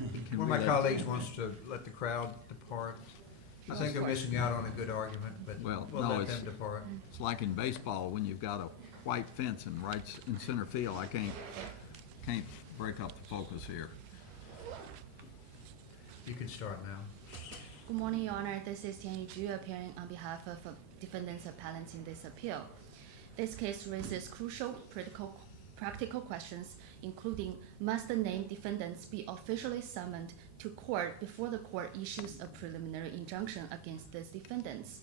One of my colleagues wants to let the crowd depart. I think they're missing out on a good argument, but Well, we'll no, let it's- them depart. It's like in baseball, when you've got a white fence and right in center field, I can't break up the focus here. You can start now. Good morning, Your Honor. This is Tianyu Ju appearing on behalf of defendants appellants in this appeal. This case raises crucial, practical questions, including must the named defendants be officially summoned to court before the court issues a preliminary injunction against these defendants?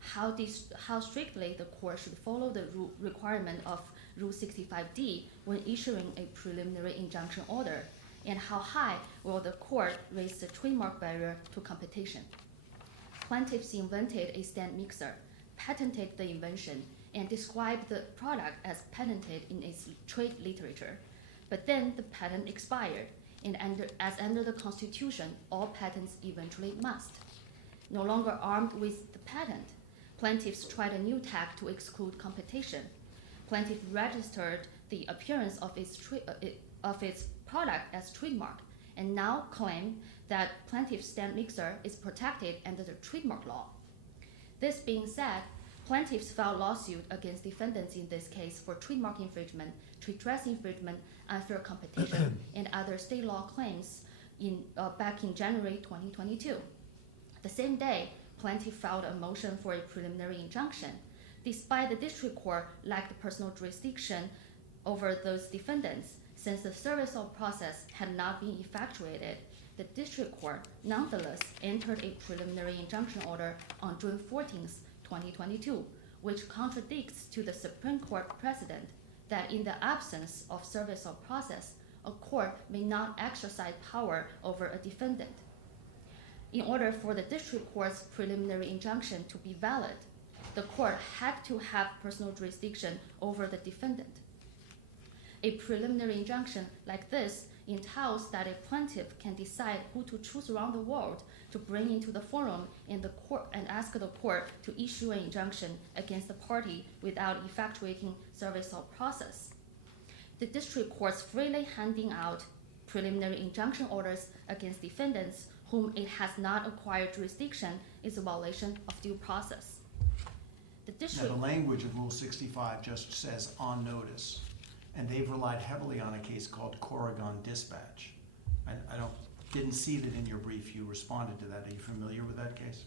How strictly the court should follow the requirement of Rule 65D when issuing a preliminary injunction order, and how high will the court raise the trademark barrier to competition? Plaintiffs invented a stand mixer, patented the invention, and described the product as patented in its trade literature. But then the patent expired, and as under the Constitution, all patents eventually must. No longer armed with the patent, plaintiffs tried a new tack to exclude competition. Plaintiff registered the appearance of its product as trademark, and now claim that plaintiff's stand mixer is protected under the trademark law. This being said, plaintiffs filed lawsuit against defendants in this case for trademark infringement, trade dress infringement, unfair competition, and other state law claims back in January 2022. The same day, plaintiff filed a motion for a preliminary injunction. Despite the district court lacked personal jurisdiction over those defendants, since the service of process had not been effectuated, the district court nonetheless entered a preliminary injunction order on June 14, 2022, which contradicts to the Supreme Court precedent that in the absence of service of process, a court may not exercise power over a defendant. In order for the district court's preliminary injunction to be valid, the court had to have personal jurisdiction over the defendant. A preliminary injunction like this entails that a plaintiff can decide who to choose around the world to bring into the forum and ask the court to issue an injunction against the party without effectuating service of process. The district courts freely handing out preliminary injunction orders against defendants whom it has not acquired jurisdiction is a violation of due process. Now, the language of Rule 65 just says on notice, and they've relied heavily on a case called Corrigan Dispatch. I didn't see that in your brief you responded to that. Are you familiar with that case?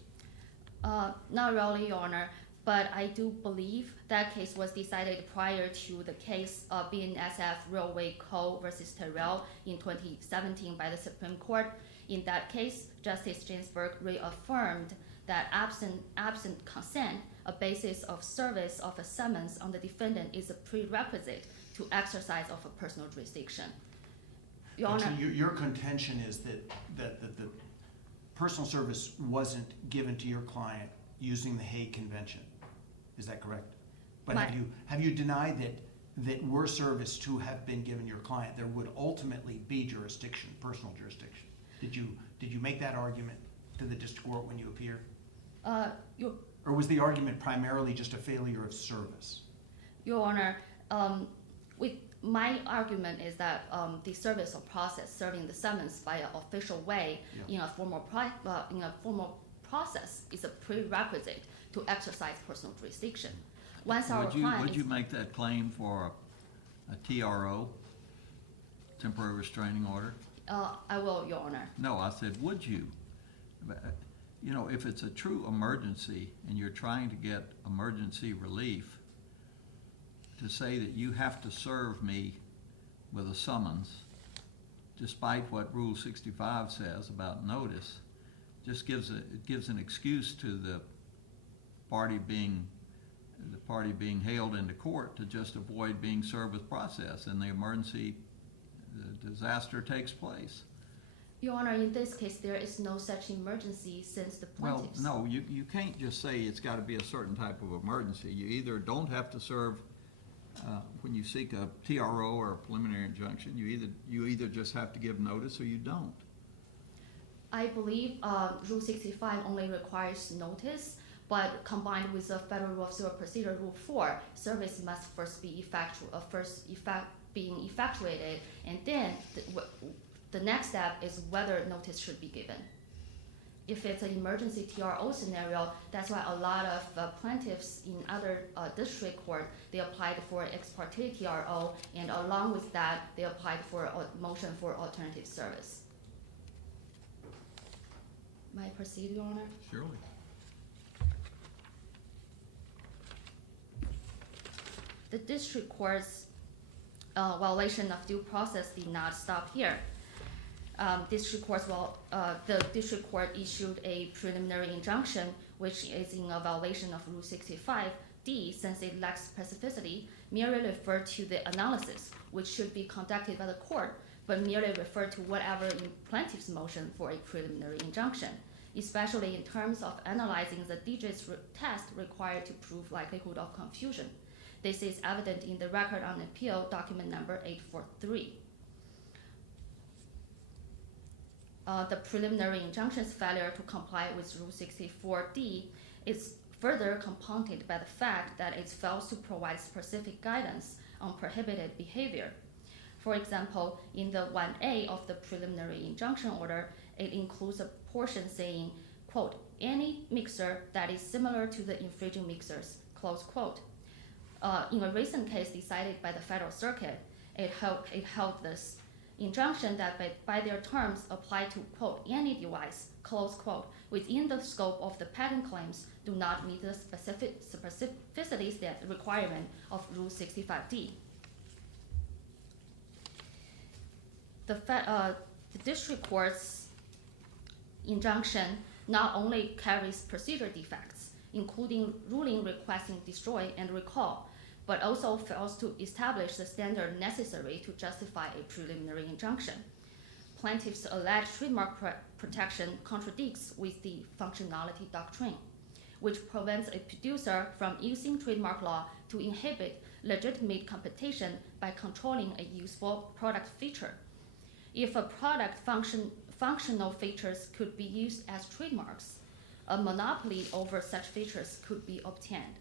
Not really, Your Honor, but I do believe that case was decided prior to the case of BNSF Railway Co. versus Terrell in 2017 by the Supreme Court. In that case, Justice Ginsburg reaffirmed that absent consent, a basis of service of a summons on the defendant is a prerequisite to exercise of a personal jurisdiction. Your Honor, so your contention is that the personal service wasn't given to your client using the Hague Convention. Is that correct? But have you denied that were service to have been given your client, there would ultimately be jurisdiction, personal jurisdiction? Did you make that argument to the district court when you appeared? Or was the argument primarily just a failure of service? Your Honor, my argument is that the service of process, serving the summons by an official way in a formal process, is a prerequisite to exercise personal jurisdiction. Once Would you make that claim for a TRO, temporary restraining order? I will, Your Honor. No, I said, would you? You know, if it's a true emergency and you're trying to get emergency relief, to say that you have to serve me with a summons, despite what Rule 65 says about notice, just gives an excuse to the party being hailed into court to just avoid being served with process, and the disaster takes place. Your Honor, in this case, there is no such emergency since the plaintiffs... Well, no, you can't just say it's got to be a certain type of emergency. You either don't have to serve when you seek a TRO or a preliminary injunction. You either just have to give notice or you don't. I believe Rule 65 only requires notice, but combined with the Federal Rule of Civil Procedure Rule 4, service must first be being effectuated, and then the next step is whether notice should be given. If it's an emergency TRO scenario, that's why a lot of plaintiffs in other district court, they applied for ex parte TRO, and along with that, they applied for a motion for alternative service. May I proceed, Your Honor? Surely. The district court's violation of due process did not stop here. The district court issued a preliminary injunction, which is in a violation of Rule 65D, since it lacks specificity, merely referred to the analysis, which should be conducted by the court, but merely referred to whatever in plaintiff's motion for a preliminary injunction, especially in terms of analyzing the digits test required to prove likelihood of confusion. This is evident in the record on appeal, document number 843. The preliminary injunction's failure to comply with Rule 64D is further compounded by the fact that it fails to provide specific guidance on prohibited behavior. For example, in the 1A of the preliminary injunction order, it includes a portion saying, quote, any mixer that is similar to the infringing mixers, close quote. In a recent case decided by the Federal Circuit, it held this injunction that by their terms apply to, quote, any device, close quote, within the scope of the patent claims do not meet the specificity requirement of Rule 65D. The district court's injunction not only carries procedure defects, including ruling requesting destroy and recall, but also fails to establish the standard necessary to justify a preliminary injunction. Plaintiff's alleged trademark protection contradicts with the functionality doctrine, which prevents a producer from using trademark law to inhibit legitimate competition by controlling a useful product feature. If a product functional features could be used as trademarks, a monopoly over such features could be obtained.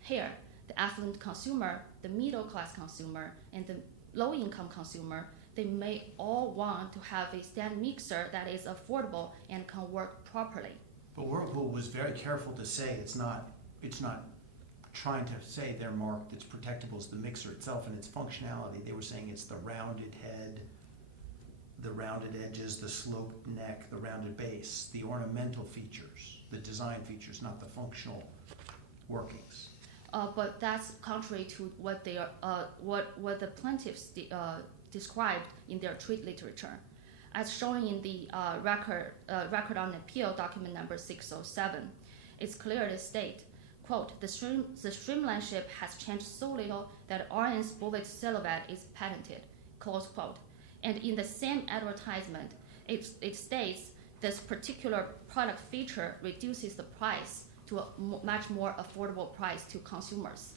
Here, the affluent consumer, the middle-class consumer, and the low-income consumer, they may all want to have a stand mixer that is affordable and can work properly. But Whirlpool was very careful to say it's not trying to say their mark that's protectable is the mixer itself and its functionality. They were saying it's the rounded head, the rounded edges, the sloped neck, the rounded base, the ornamental features, the design features, not the functional workings. But that's contrary to what they are, what the plaintiffs described in their trade literature, as shown in the record on appeal, document number 607. It's clear to state, quote, the streamline shape has changed so little that RN's bullet silhouette is patented, close quote. And in the same advertisement, it states this particular product feature reduces the price to a much more affordable price to consumers.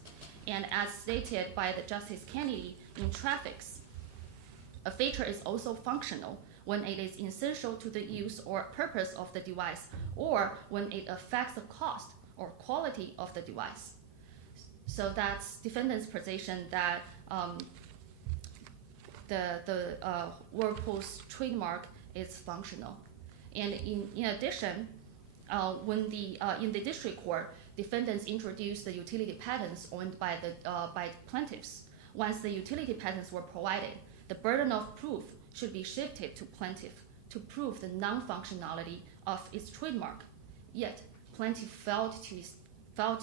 And as stated by the Justice Kennedy in Traffics, a feature is also functional when it is essential to the use or purpose of the device, or when it affects the cost or quality of the device. So that's defendant's position that the Whirlpool's trademark is functional. And in addition, when in the district court, defendants introduced the utility patents owned by plaintiffs. Once the utility patents were provided, the burden of proof should be shifted to plaintiff to prove the non-functionality of its trademark. Yet, plaintiff failed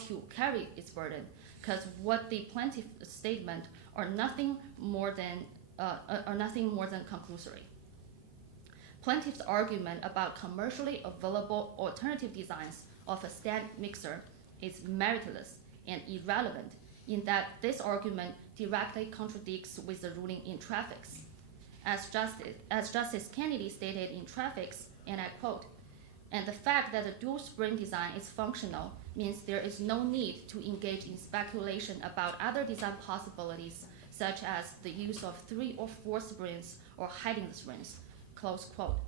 to carry its burden because what the plaintiff statement are nothing more than conclusory. Plaintiff's argument about commercially available alternative designs of a stand mixer is meritless and irrelevant in that this argument directly contradicts with the ruling in Traffics. As Justice Kennedy stated in Traffics, and I quote, and the fact that the dual spring design is functional means there is no need to engage in speculation about other design possibilities, such as the use of 3 or 4 springs or hiding springs, close quote.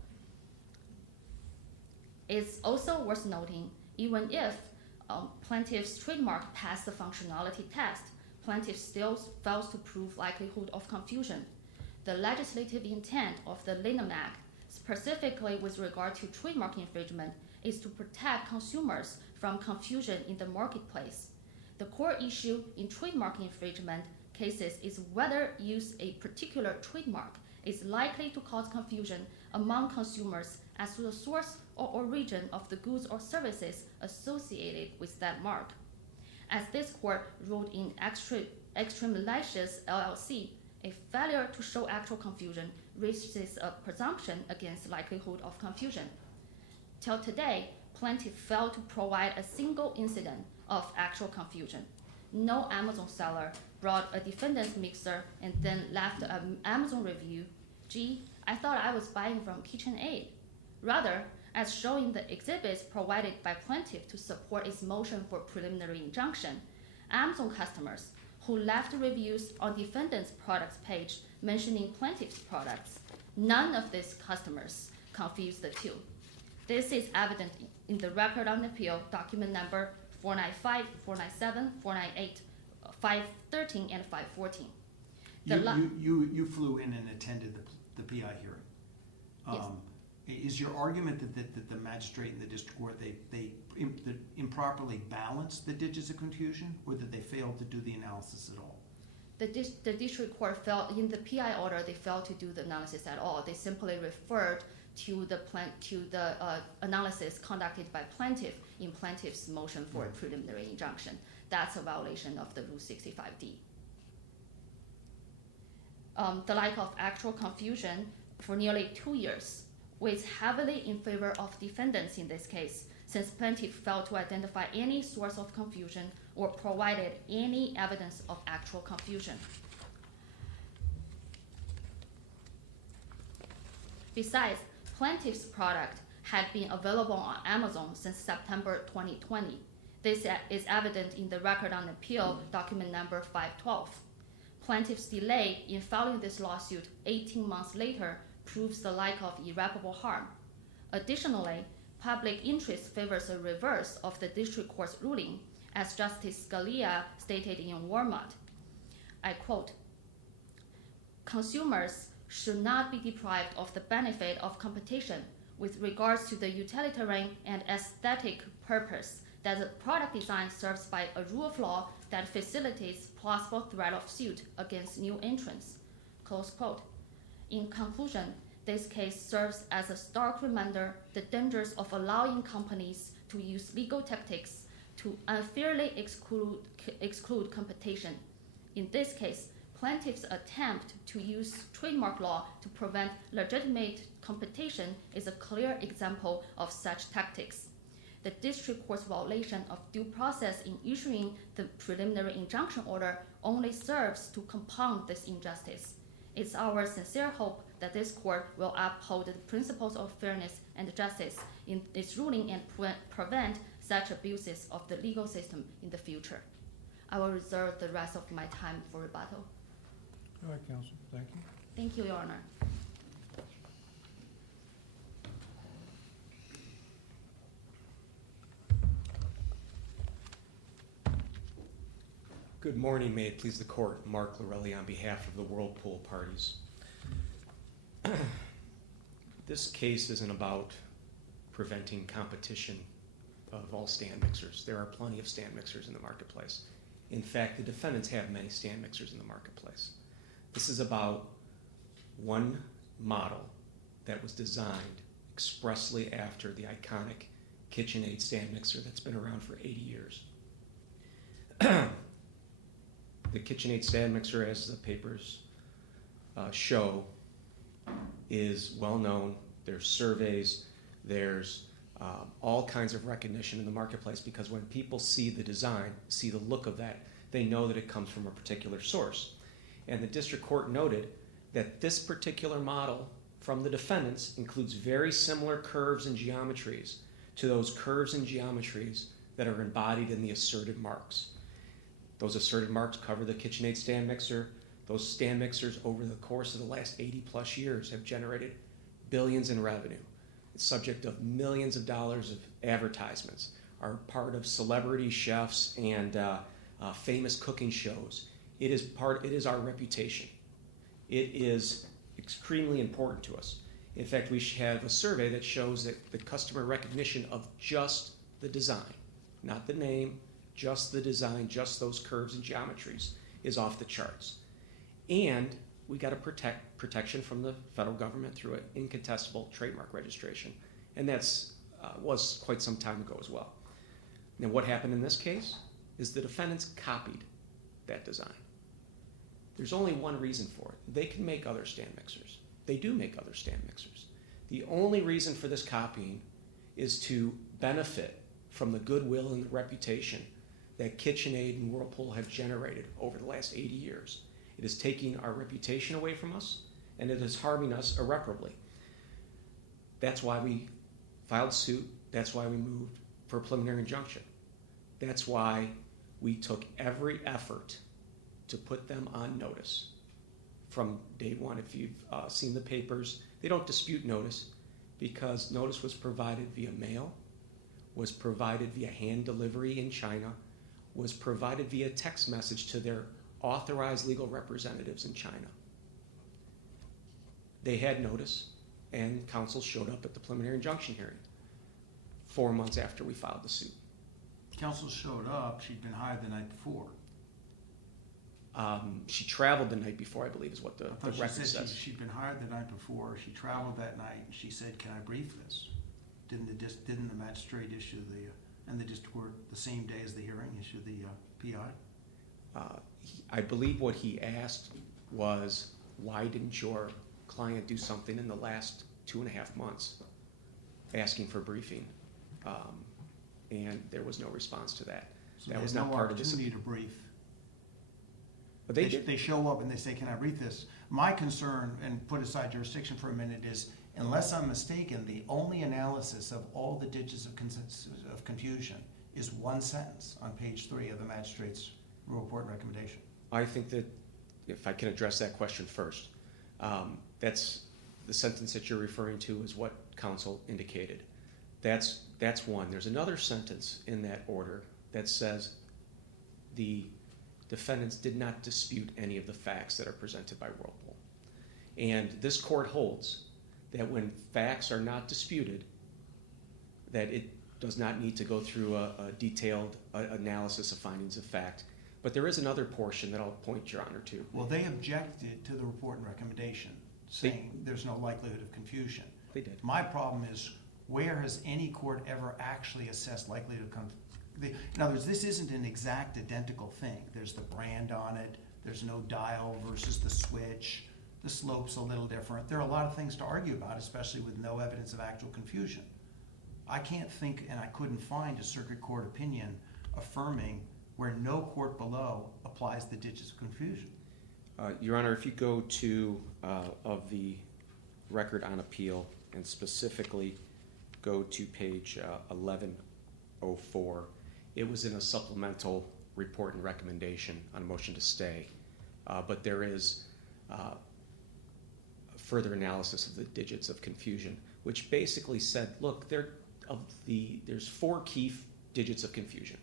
It's also worth noting, even if plaintiff's trademark passed the functionality test, plaintiff still fails to prove likelihood of confusion. the legislative intent of the Lanham Act, specifically with regard to trademark infringement, is to protect consumers from confusion in the marketplace. The core issue in trademark infringement cases is whether use a particular trademark is likely to cause confusion among consumers as to the source or origin of the goods or services associated with that mark. As this court ruled in Extreme Lashes LLC, a failure to show actual confusion raises a presumption against likelihood of confusion. Till today, plaintiff failed to provide a single incident of actual confusion. No Amazon seller brought a defendant's mixer and then left an Amazon review, "Gee, I thought I was buying from KitchenAid." Rather, as shown in the exhibits provided by plaintiff to support its motion for preliminary injunction, Amazon customers who left reviews on defendant's products page mentioning plaintiff's products, none of these customers confused the two. This is evident in the record on appeal, document number 495, 497, 498, 513, and 514. You flew in and attended the PI hearing. Yes. Is your argument that the magistrate and the district court, they improperly balanced the digits of confusion, or that they failed to do the analysis at all? The district court failed, in the PI order, they failed to do the analysis at all. They simply referred to the analysis conducted by plaintiff in plaintiff's motion for a preliminary injunction. That's a violation of the Rule 65D. The lack of actual confusion for nearly 2 years weighs heavily in favor of defendants in this case, since plaintiff failed to identify any source of confusion or provided any evidence of actual confusion. Besides, plaintiff's product had been available on Amazon since September 2020. This is evident in the record on appeal, document number 512. Plaintiff's delay in filing this lawsuit 18 months later proves the lack of irreparable harm. Additionally, public interest favors a reverse of the district court's ruling, as Justice Scalia stated in Walmart. I quote, "Consumers should not be deprived of the benefit of competition with regards to the utilitarian and aesthetic purpose that the product design serves by a rule of law that facilitates plausible threat of suit against new entrants." Close quote. In conclusion, this case serves as a stark reminder the dangers of allowing companies to use legal tactics to unfairly exclude competition. In this case, plaintiff's attempt to use trademark law to prevent legitimate competition is a clear example of such tactics. The district court's violation of due process in issuing the preliminary injunction order only serves to compound this injustice. It's our sincere hope that this court will uphold the principles of fairness and justice in its ruling and prevent such abuses of the legal system in the future. I will reserve the rest of my time for rebuttal. All right, counsel, thank you. Thank you, Your Honor. Good morning, may it please the court. Marc Lorelli on behalf of the Whirlpool parties. This case isn't about preventing competition of all stand mixers. There are plenty of stand mixers in the marketplace. In fact, the defendants have many stand mixers in the marketplace. This is about one model that was designed expressly after the iconic KitchenAid stand mixer that's been around for 80 years. The KitchenAid stand mixer, as the papers show, is well known. There's surveys, there's all kinds of recognition in the marketplace, because when people see the design, see the look of that, they know that it comes from a particular source. And the district court noted that this particular model from the defendants includes very similar curves and geometries to those curves and geometries that are embodied in the asserted marks. Those asserted marks cover the KitchenAid stand mixer. Those stand mixers over the course of the last 80 plus years have generated billions in revenue. It's subject of millions of dollars of advertisements, are part of celebrity chefs and famous cooking shows. It is our reputation. It is extremely important to us. In fact, we have a survey that shows that the customer recognition of just the design, not the name, just the design, just those curves and geometries, is off the charts. And we got a protection from the federal government through an incontestable trademark registration. And that's was quite some time ago as well. Now, what happened in this case is the defendants copied that design. There's only one reason for it. They can make other stand mixers. They do make other stand mixers. The only reason for this copying is to benefit from the goodwill and the reputation that KitchenAid and Whirlpool have generated over the last 80 years. It is taking our reputation away from us, and it is harming us irreparably. That's why we filed suit. That's why we moved for a preliminary injunction. That's why we took every effort to put them on notice from day one. If you've seen the papers, they don't dispute notice because notice was provided via mail, was provided via hand delivery in China, was provided via text message to their authorized legal representatives in China. They had notice, and counsel showed up at the preliminary injunction hearing 4 months after we filed the suit. Counsel showed up, she'd been hired the night before. She traveled the night before, I believe, is what the record She said says. she'd been hired the night before, she traveled that night, and she said, can I brief this? Didn't the magistrate issue and the district court, the same day as the hearing, issue the PI? I believe what he asked was, why didn't your client do something in the last 2.5 months asking for a briefing? And there was no response to that. So That they was had not no part of this. opportunity to brief. But they did. They show up and they say, can I brief this? My concern, and put aside jurisdiction for a minute, is unless I'm mistaken, the only analysis of all the digits of confusion is one sentence on page 3 of the magistrate's report and recommendation. I think that, if I can address that question first, that's the sentence that you're referring to is what counsel indicated. That's one. There's another sentence in that order that says the defendants did not dispute any of the facts that are presented by Whirlpool. And this court holds that when facts are not disputed, that it does not need to go through a detailed analysis of findings of fact. But there is another portion that I'll point your honor to. Well, they objected to the report and recommendation, saying there's no likelihood of confusion. They did. My problem is, where has any court ever actually assessed likelihood of confusion? In other words, this isn't an exact identical thing. There's the brand on it. There's no dial versus the switch. The slope's a little different. There are a lot of things to argue about, especially with no evidence of actual confusion. I can't think, and I couldn't find a circuit court opinion affirming where no court below applies the digits of confusion. Your Honor, if you go to of the record on appeal and specifically go to page 1104, it was in a supplemental report and recommendation on a motion to stay, but there is further analysis of the digits of confusion, which basically said, look, there's 4 key digits of confusion.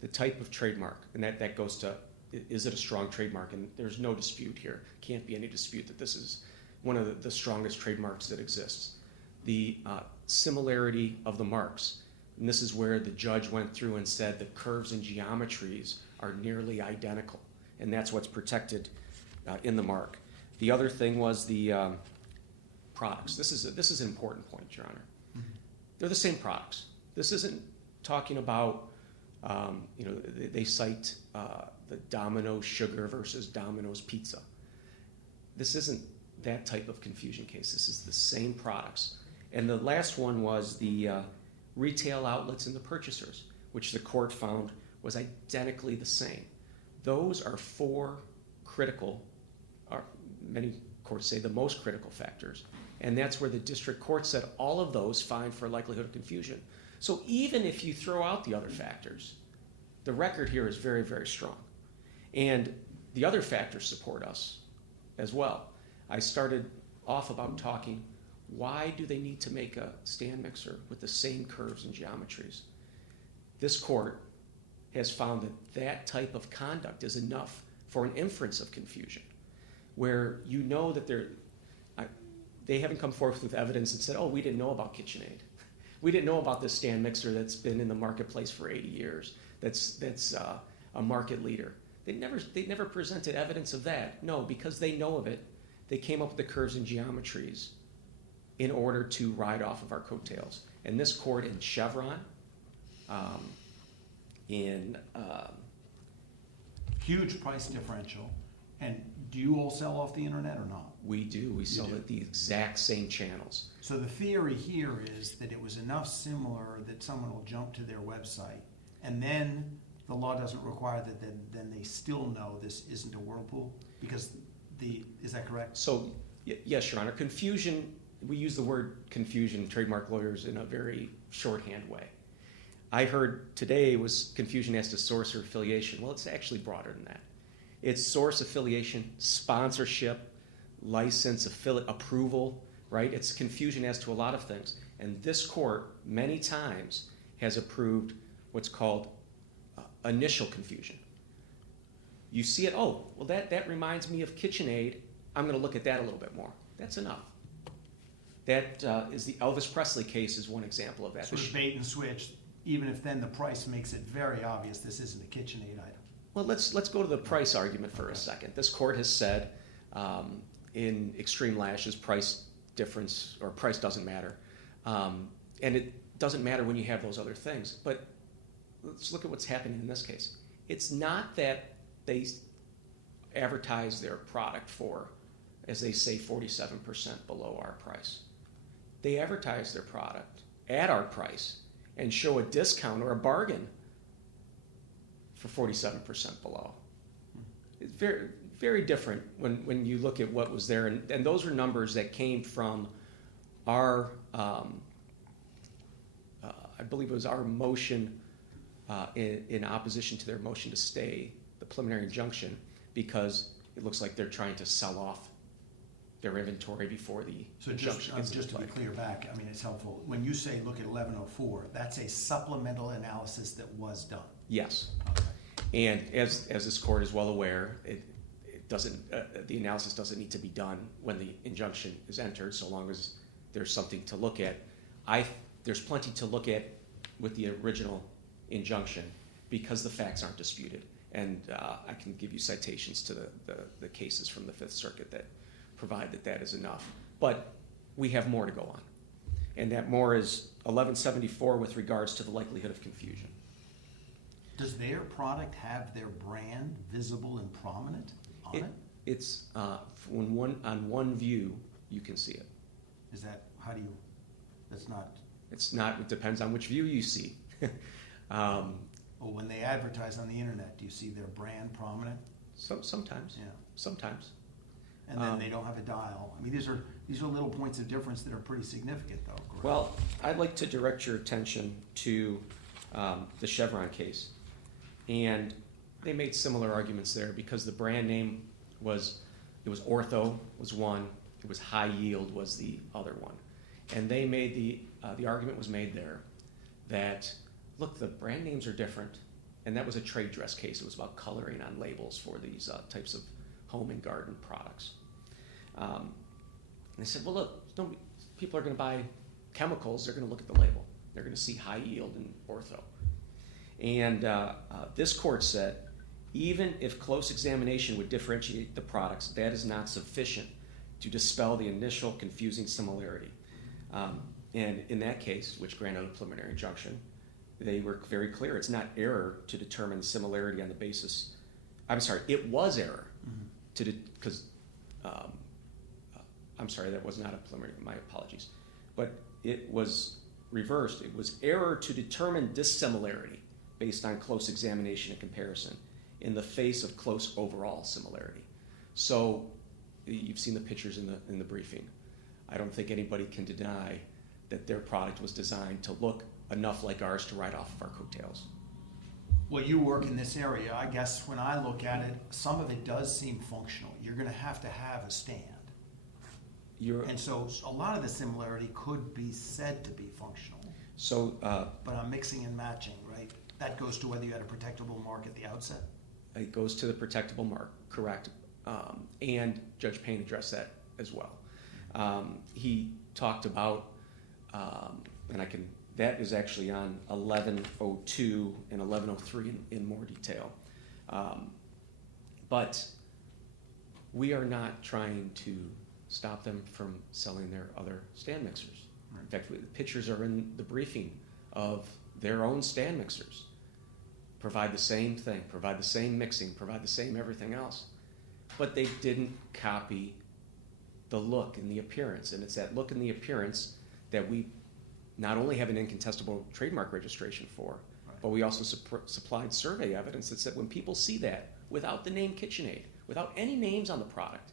The type of trademark, and that goes to, is it a strong trademark? And there's no dispute here. Can't be any dispute that this is one of the strongest trademarks that exists. The similarity of the marks, and this is where the judge went through and said the curves and geometries are nearly identical, and that's what's protected in the mark. The other thing was the products. This is an important point, Your Honor. Mm-hmm. They're the same products. This isn't talking about they cite the Domino's sugar versus Domino's pizza. This isn't that type of confusion case. This is the same products. And the last one was the retail outlets and the purchasers, which the court found was identically the same. Those are 4 critical, or many courts say the most critical factors. And that's where the district court said all of those find for likelihood of confusion. So even if you throw out the other factors, the record here is very, very strong. And the other factors support us as well. I started off about talking, why do they need to make a stand mixer with the same curves and geometries? This court has found that that type of conduct is enough for an inference of confusion, where you know that they haven't come forth with evidence and said, oh, we didn't know about KitchenAid. We didn't know about this stand mixer that's been in the marketplace for 80 years. That's a market leader. They never presented evidence of that. No, because they know of it, they came up with the curves and geometries in order to ride off of our coattails. And this court in Chevron, Huge price differential. And do you all sell off the internet or not? we do. We sell do? at the exact same channels. So the theory here is that it was enough similar that someone will jump to their website, and then the law doesn't require that then they still know this isn't a Whirlpool? Because is that correct? So, yes, Your Honor, confusion, we use the word confusion, trademark lawyers, in a very shorthand way. I heard today was confusion as to source or affiliation. Well, it's actually broader than that. It's source, affiliation, sponsorship, license, approval, right? It's confusion as to a lot of things. And this court, many times, has approved what's called initial confusion. You see it, oh, well, that reminds me of KitchenAid. I'm going to look at that a little bit more. That's enough. That is the Elvis Presley case is one example of that. Sort of bait and switch, even if then the price makes it very obvious this isn't a KitchenAid item. Well, let's go to the price argument for a second. This court has said in extreme lashes, price difference or price doesn't matter. And it doesn't matter when you have those other things. But let's look at what's happening in this case. It's not that they advertise their product for, as they say, 47% below our price. They advertise their product at our price and show a discount or a bargain for 47% below. It's very, very different when you look at what was there. And those were numbers that came from our, I believe it was our motion in opposition to their motion to stay the preliminary injunction, because it looks like they're trying to sell off their inventory before the So injunction gets just to be clear back, I mean, it's helpful. When you say look at 1104, that's a supplemental analysis that was done. Yes. Okay. And as this court is well aware, it doesn't, the analysis doesn't need to be done when the injunction is entered, so long as there's something to look at. There's plenty to look at with the original injunction because the facts aren't disputed. And I can give you citations to the cases from the Fifth Circuit that provide that is enough. But we have more to go on. And that more is 1174 with regards to the likelihood of confusion. Does their product have their brand visible and prominent on it? It's on one view you can see it. Is that, how do you, that's not, It's not. It depends on which view you see. well, when they advertise on the internet, do you see their brand prominent? Sometimes. Yeah. Sometimes. And then they don't have a dial. I mean, these are little points of difference that are pretty significant, though, correct? Well, I'd like to direct your attention to the Chevron case. And they made similar arguments there because the brand name was Ortho was one, it was High Yield was the other one. And they made the argument was made there that, look, the brand names are different. And that was a trade dress case. It was about coloring on labels for these types of home and garden products. And they said, well, look, people are going to buy chemicals. They're going to look at the label. They're going to see High Yield and Ortho. And this court said, even if close examination would differentiate the products, that is not sufficient to dispel the initial confusing similarity. And in that case, which granted a preliminary injunction, they were very clear. It's not error to determine similarity on the basis. I'm sorry, it was error because I'm sorry, that was not a preliminary. My apologies, but it was reversed. It was error to determine dissimilarity based on close examination and comparison in the face of close overall similarity. So you've seen the pictures in the briefing. I don't think anybody can deny that their product was designed to look enough like ours to ride off of our coattails. Well, you work in this area. I guess when I look at it, some of it does seem functional. You're going to have a stand. And so a lot of the similarity could be said to be functional. So, but I'm mixing and matching, right? That goes to whether you had a protectable mark at the outset. it goes to the protectable mark, correct. And Judge Payne addressed that as well. He talked about, that is actually on 1102 and 1103 in more detail. But we are not trying to stop them from selling their other stand mixers. Right. In fact, the pictures are in the briefing of their own stand mixers. Provide the same thing, provide the same mixing, provide the same everything else. But they didn't copy the look and the appearance. And it's that look and the appearance that we not only have an incontestable trademark registration for, Right. but we also supplied survey evidence that said when people see that without the name KitchenAid, without any names on the product,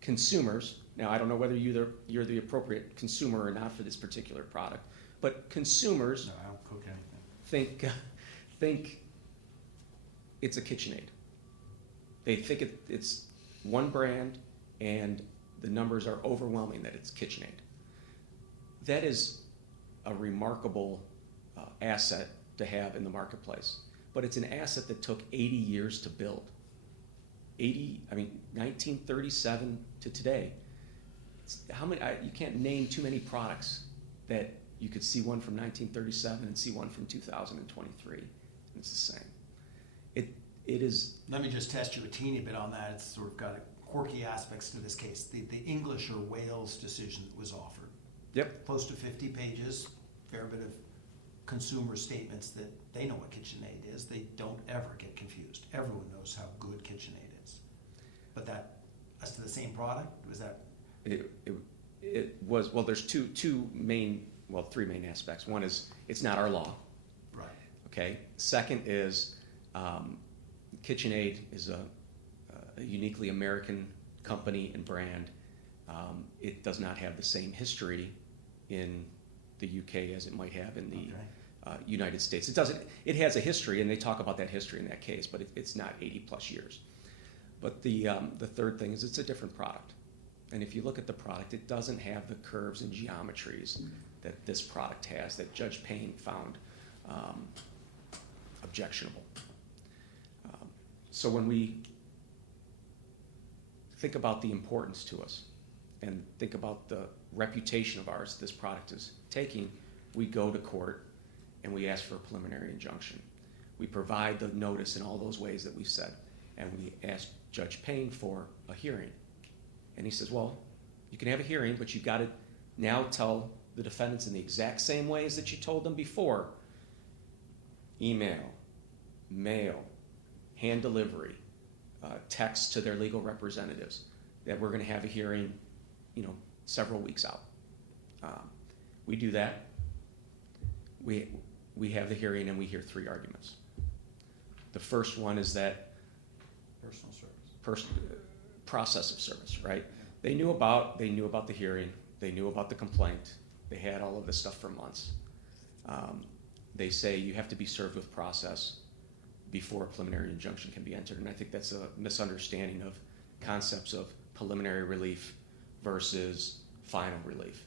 consumers, now I don't know whether you're the appropriate consumer or not for this particular product, but consumers No, I don't cook anything. think it's a KitchenAid. They think it's one brand, and the numbers are overwhelming that it's KitchenAid. That is a remarkable asset to have in the marketplace, but it's an asset that took 80 years to build. 1937 to today. You can't name too many products that you could see one from 1937 and see one from 2023. It's the same. It is. Let me just test you a teeny bit on that. It's sort of got quirky aspects to this case. The English or Wales decision that was offered. Yep. Close to 50 pages, fair bit of consumer statements that they know what KitchenAid is. They don't ever get confused. Everyone knows how good KitchenAid is. But that, as to the same product, was that? It was, well, there's three main aspects. One is it's not our law. Right. Okay. Second is KitchenAid is a uniquely American company and brand. It does not have the same history in the UK as it might have in the United States. It doesn't. It has a history, and they talk about that history in that case, but it's not 80 plus years. But the third thing is it's a different product. And if you look at the product, it doesn't have the curves and geometries that this product has, that Judge Payne found objectionable. So when we think about the importance to us and think about the reputation of ours this product is taking, we go to court and we ask for a preliminary injunction. We provide the notice in all those ways that we've said, and we ask Judge Payne for a hearing. And he says, well, you can have a hearing, but you've got to now tell the defendants in the exact same ways that you told them before. Email, mail, hand delivery, text to their legal representatives, that we're going to have a hearing, several weeks out. We do that. We have the hearing and we hear three arguments. The first one is that Personal service. Process of service, right? They knew about the hearing. They knew about the complaint. They had all of this stuff for months. They say you have to be served with process before a preliminary injunction can be entered. And I think that's a misunderstanding of concepts of preliminary relief versus final relief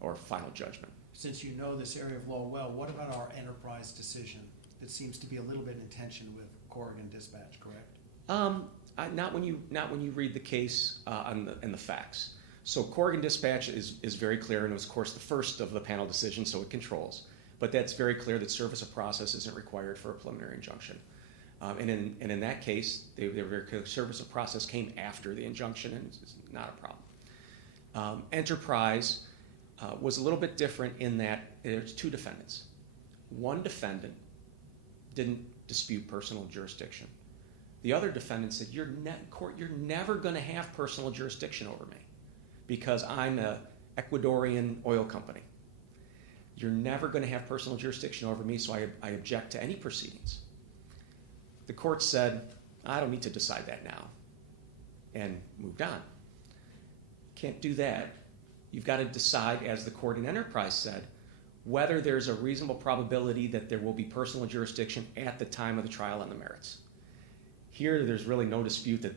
or final judgment. Since you know this area of law well, what about our enterprise decision? It seems to be a little bit in tension with Corrigan Dispatch, correct? Not when you read the case and the facts. So Corrigan Dispatch is very clear, and it was, of course, the first of the panel decisions, so it controls. But that's very clear that service of process isn't required for a preliminary injunction. And in that case, they were very clear. Service of process came after the injunction, and it's not a problem. Enterprise was a little bit different in that there's two defendants. One defendant didn't dispute personal jurisdiction. The other defendant said, court, you're never going to have personal jurisdiction over me because I'm an Ecuadorian oil company. You're never going to have personal jurisdiction over me, so I object to any proceedings. The court said, I don't need to decide that now, and moved on. Can't do that. You've got to decide, as the court in Enterprise said, whether there's a reasonable probability that there will be personal jurisdiction at the time of the trial on the merits. Here, there's really no dispute that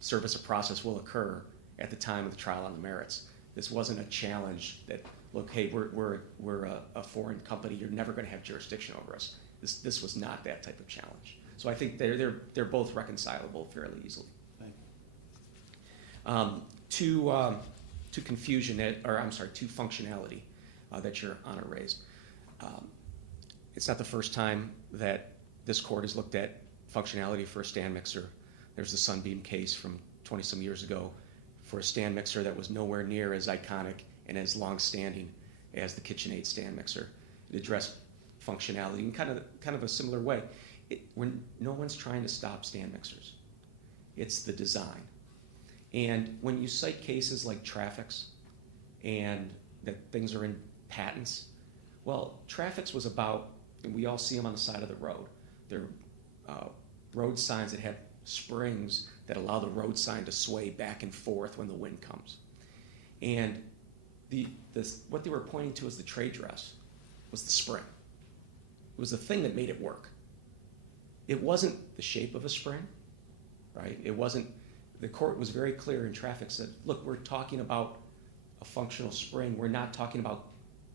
service of process will occur at the time of the trial on the merits. This wasn't a challenge that, look, hey, we're a foreign company. You're never going to have jurisdiction over us. This was not that type of challenge. So I think they're both reconcilable fairly easily. Thank confusion, to functionality that Your Honor raised. It's not the first time that this court has looked at functionality for a stand mixer. There's the Sunbeam case from 20-some years ago for a stand mixer that was nowhere near as iconic and as long-standing as the KitchenAid stand mixer. It addressed functionality in kind of a similar way. No one's trying to stop stand mixers. It's the design. And when you cite cases like Traffics and that things are in patents, well, Traffics was about, and we all see them on the side of the road. They're road signs that have springs that allow the road sign to sway back and forth when the wind comes. And what they were pointing to as the trade dress was the spring. It was the thing that made it work. It wasn't the shape of a spring, right? It wasn't, the court was very clear in Traffic, said, look, we're talking about a functional spring. We're not talking about,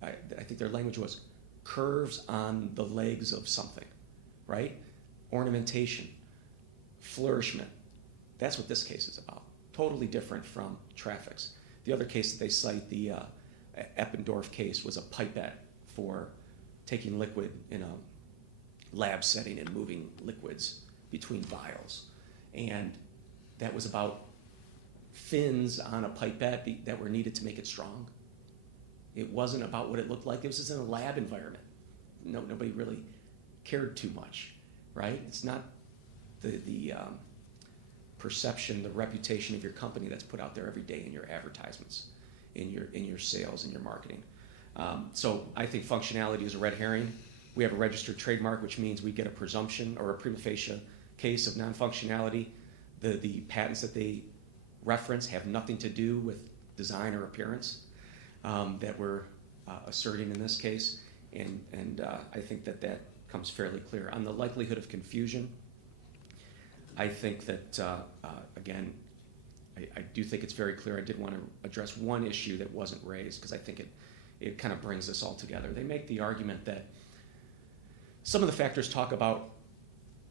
I think their language was curves on the legs of something, right? Ornamentation, flourishment. That's what this case is about. Totally different from Traffic's. The other case that they cite, the Eppendorf case, was a pipette for taking liquid in a lab setting and moving liquids between vials. And that was about fins on a pipette that were needed to make it strong. It wasn't about what it looked like. It was just in a lab environment. Nobody really cared too much, right? It's not the perception, the reputation of your company that's put out there every day in your advertisements, in your sales, in your marketing. So I think functionality is a red herring. We have a registered trademark, which means we get a presumption or a prima facie case of non-functionality. The patents that they reference have nothing to do with design or appearance that we're asserting in this case, and I think that comes fairly clear. On the likelihood of confusion, I think that, again, I do think it's very clear. I did want to address one issue that wasn't raised because I think it kind of brings this all together. They make the argument that some of the factors talk about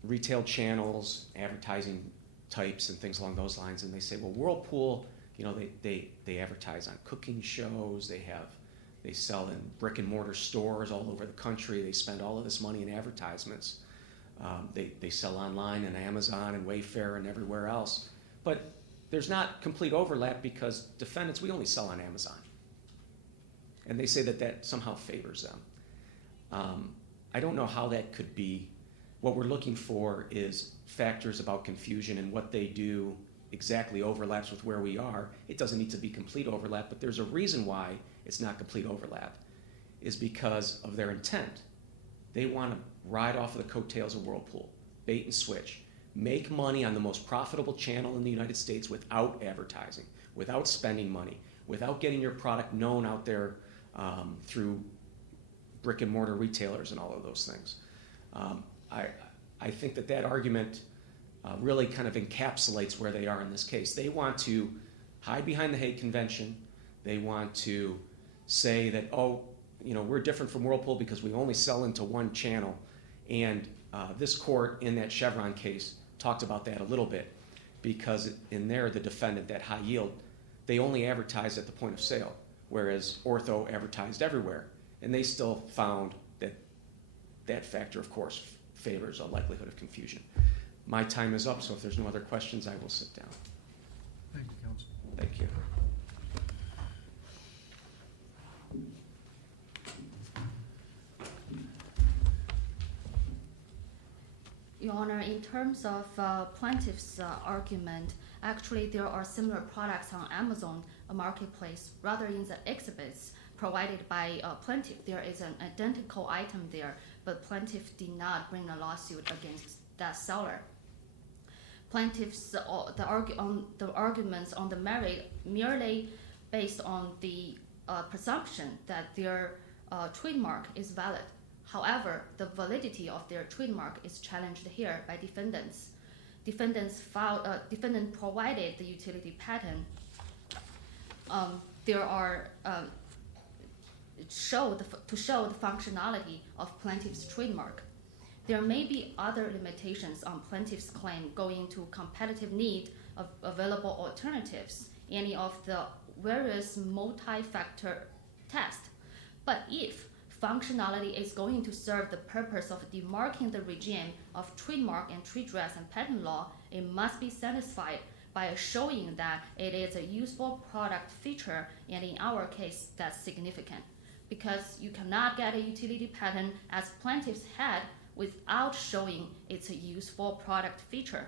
retail channels, advertising types, and things along those lines, and they say, well, Whirlpool, they advertise on cooking shows, they sell in brick and mortar stores all over the country, they spend all of this money in advertisements. They sell online and Amazon and Wayfair and everywhere else. But there's not complete overlap because defendants, we only sell on Amazon. And they say that somehow favors them. I don't know how that could be. What we're looking for is factors about confusion, and what they do exactly overlaps with where we are. It doesn't need to be complete overlap, but there's a reason why it's not complete overlap, is because of their intent. They want to ride off of the coattails of Whirlpool, bait and switch, make money on the most profitable channel in the United States without advertising, without spending money, without getting your product known out there through brick and mortar retailers and all of those things. I think that argument really kind of encapsulates where they are in this case. They want to hide behind the Hague Convention. They want to say that, we're different from Whirlpool because we only sell into one channel. And this court in that Chevron case talked about that a little bit, because in there, the defendant, that High Yield, they only advertised at the point of sale, whereas Ortho advertised everywhere. And they still found that factor, of course, favors a likelihood of confusion. My time is up, so if there's no other questions, I will sit down. Thank you, Counsel. Thank you. Your Honor, in terms of plaintiff's argument, actually there are similar products on Amazon marketplace. Rather, in the exhibits provided by plaintiff, there is an identical item there, but plaintiff did not bring a lawsuit against that seller. Plaintiffs, the arguments on the merit merely based on the presumption that their trademark is valid. However, the validity of their trademark is challenged here by defendants. Defendant provided the utility patent. There are to show the functionality of plaintiff's trademark. There may be other limitations on plaintiff's claim going to competitive need of available alternatives. Any of the various multi-factor test. But if functionality is going to serve the purpose of demarking the regime of trademark and trade dress and patent law, it must be satisfied by showing that it is a useful product feature, and in our case, that's significant. Because you cannot get a utility patent as plaintiffs had without showing it's a useful product feature.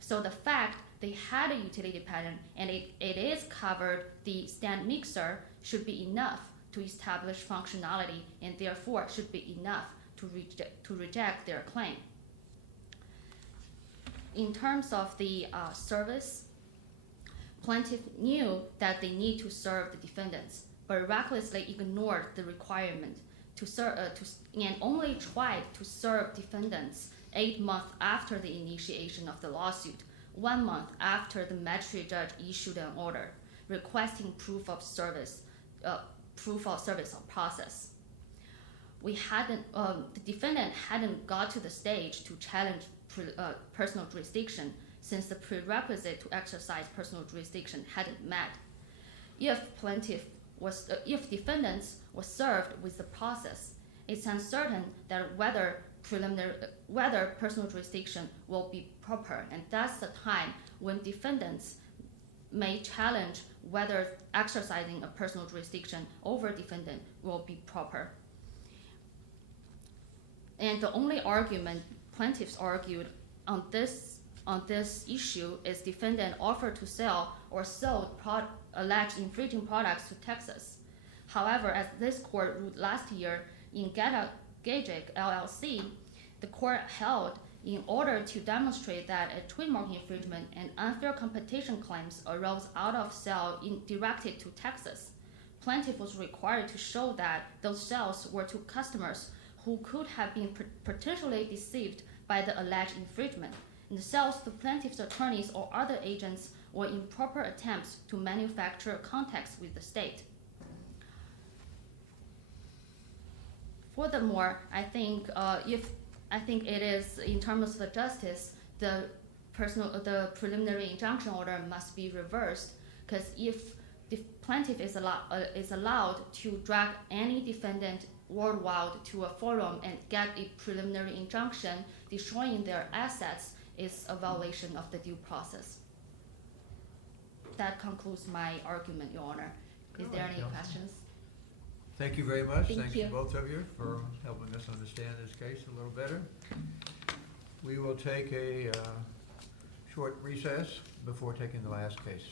So the fact they had a utility patent and it is covered the stand mixer should be enough to establish functionality, and therefore should be enough to reject their claim. In terms of the service, plaintiff knew that they need to serve the defendants, but recklessly ignored the requirement to serve, and only tried to serve defendants 8 months after the initiation of the lawsuit, 1 month after the magistrate judge issued an order requesting proof of service or process. The defendant hadn't got to the stage to challenge personal jurisdiction, since the prerequisite to exercise personal jurisdiction hadn't met. If defendants were served with the process, it's uncertain that whether personal jurisdiction will be proper, and that's the time when defendants may challenge whether exercising a personal jurisdiction over defendant will be proper. And the only argument plaintiffs argued on this issue is defendant offered to sell or sold alleged infringing products to Texas. However, as this court ruled last year in Gajic LLC, the court held in order to demonstrate that a trademark infringement and unfair competition claims arose out of sale directed to Texas, plaintiff was required to show that those sales were to customers who could have been potentially deceived by the alleged infringement, and the sales to plaintiff's attorneys or other agents were improper attempts to manufacture contacts with the state. Furthermore, I think it is, in terms of the justice, the preliminary injunction order must be reversed, because if the plaintiff is allowed to drag any defendant worldwide to a forum and get a preliminary injunction destroying their assets, is a violation of the due process. That concludes my argument, Your Honor. Is there any questions? Thank you very much. Thank you. Both of you for helping us understand this case a little better. We will take a short recess before taking the last case.